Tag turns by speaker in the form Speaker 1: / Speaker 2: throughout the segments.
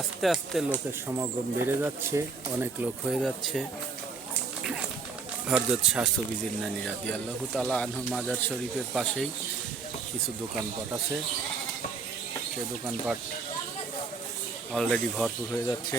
Speaker 1: আস্তে আস্তে লোকের সমাগম বেড়ে যাচ্ছে, অনেক লোক হয়ে যাচ্ছে। হরজত শাস্তবি জিন্নানি রাদি আল্লাহ তালা আনহ মাজার শরীফের পাশেই কিছু দোকানপাট আছে। সে দোকানপাট অলরেডি ভরপুর হয়ে যাচ্ছে।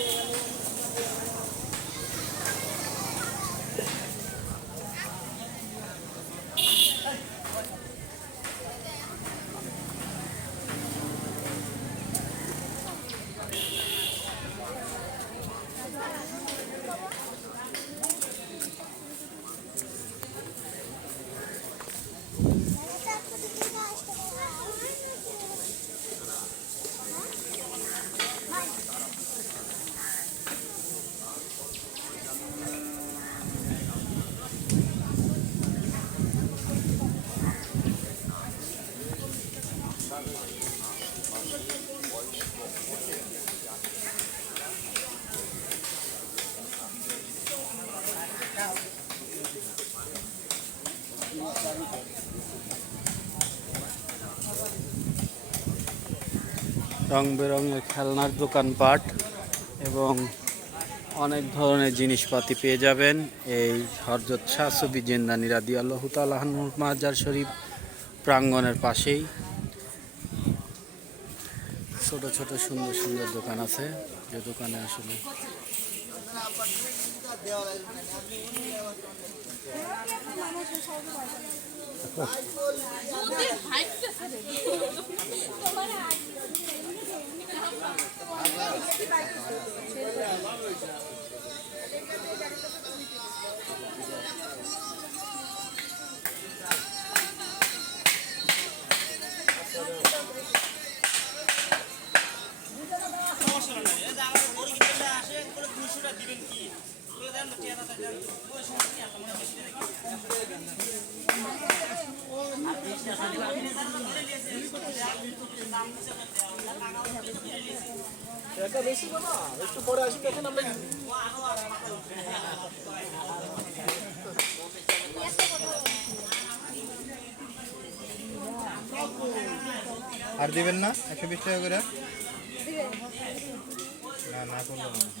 Speaker 1: রং বেরঙের খেলনার দোকানপাট এবং অনেক ধরনের জিনিসপাতি পেয়ে যাবেন। এই হরজত শাহ সবি জেন্দানি রাদি আল্লাহ তালাহ মাজার শরীফ প্রাঙ্গণের পাশেই। ছোট ছোট, সুন্দর সুন্দর দোকান আছে। যে দোকানে আসলে
Speaker 2: এটা বেশি বাবা একটু পরে আসি দেখেন
Speaker 3: আর দিবেন না? একশো বিশ টাকা করে? না না করব না।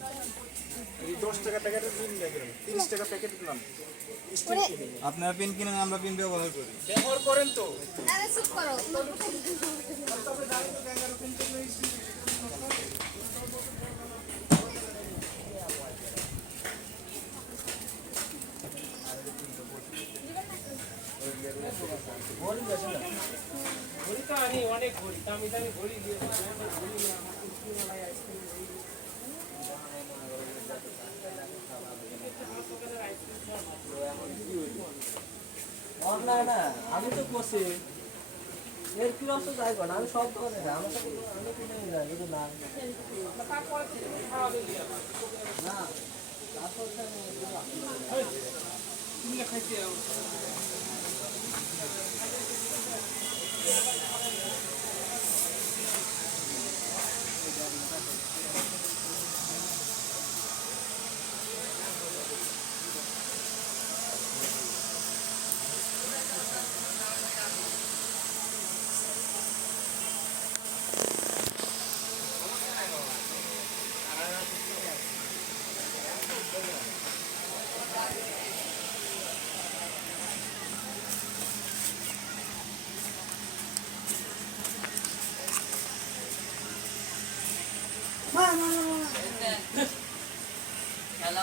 Speaker 2: নি এই দশ টাকা প্যাকেটের দিন তিরিশ টাকা প্যাকেট দিলাম।
Speaker 3: আপনারা পিন কিনেন আমরা পিন ব্যবহার করি।
Speaker 2: ব্যবহার করেন তো।
Speaker 4: আরে চুপ
Speaker 2: ঘড়ি তো আনি অনেক ঘড়ি। দামি দামি ঘড়ি দিয়ে ঘড়ি নিয়ে আমার আইসক্রিম
Speaker 5: না না, আমি তো করছি এর কি রস যাইব না, আমি সব দোকানে যাই না না।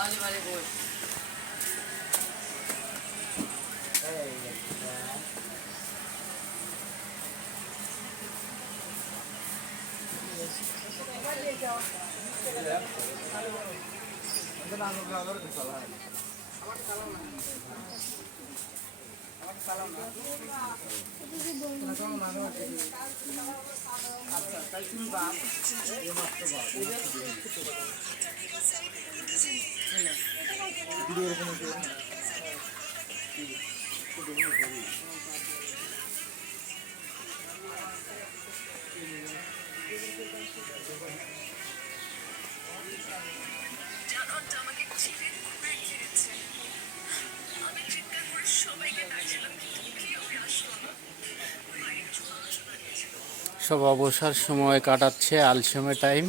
Speaker 5: তো আমি- এই একটা।
Speaker 4: জানোয়ারটা আমাকে কুড়ে খেয়েছে। আমি চিৎকার করে সবাইকে
Speaker 1: সব অবসর সময় কাটাচ্ছে, আলসেমে টাইম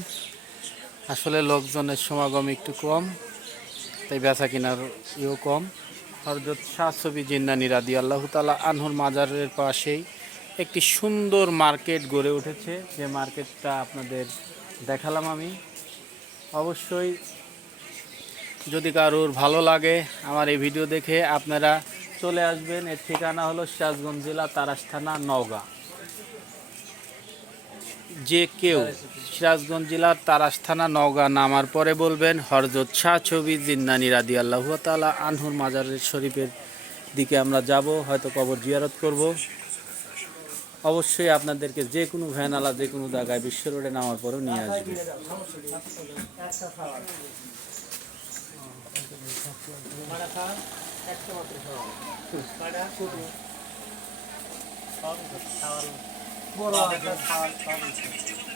Speaker 1: আসলে লোকজনের সমাগম একটু কম, তাই বেচা কেনার ইও কম। হরজত শাহ ছবি জিন্নানি রাদি আল্লাহ তালা আনহুর মাজারের পাশেই একটি সুন্দর মার্কেট গড়ে উঠেছে। যে মার্কেটটা আপনাদের দেখালাম আমি। অবশ্যই যদি কারোর ভালো লাগে আমার এই ভিডিও দেখে আপনারা চলে আসবেন। এর ঠিকানা হলো সিরাজগঞ্জ জেলা তারাস থানা, নওগাঁ। যে কেউ সিরাজগঞ্জ জেলার তারাস থানা নওগাঁ নামার পরে বলবেন, হরজত শাহ ছবি জিন্দানি রাদি আল্লাহ তালা আনহুর মাজারের শরীফের দিকে আমরা যাব, হয়তো কবর জিয়ারত করব। অবশ্যই আপনাদেরকে যে কোনো ভ্যানালা যে কোনো জায়গায় বিশ্ব রোডে নামার পরেও নিয়ে আসবে।
Speaker 5: একটা মাত্র খাওয়ার কয়টা ছোট সব খাওয়ার বড় একটা খাওয়ার সব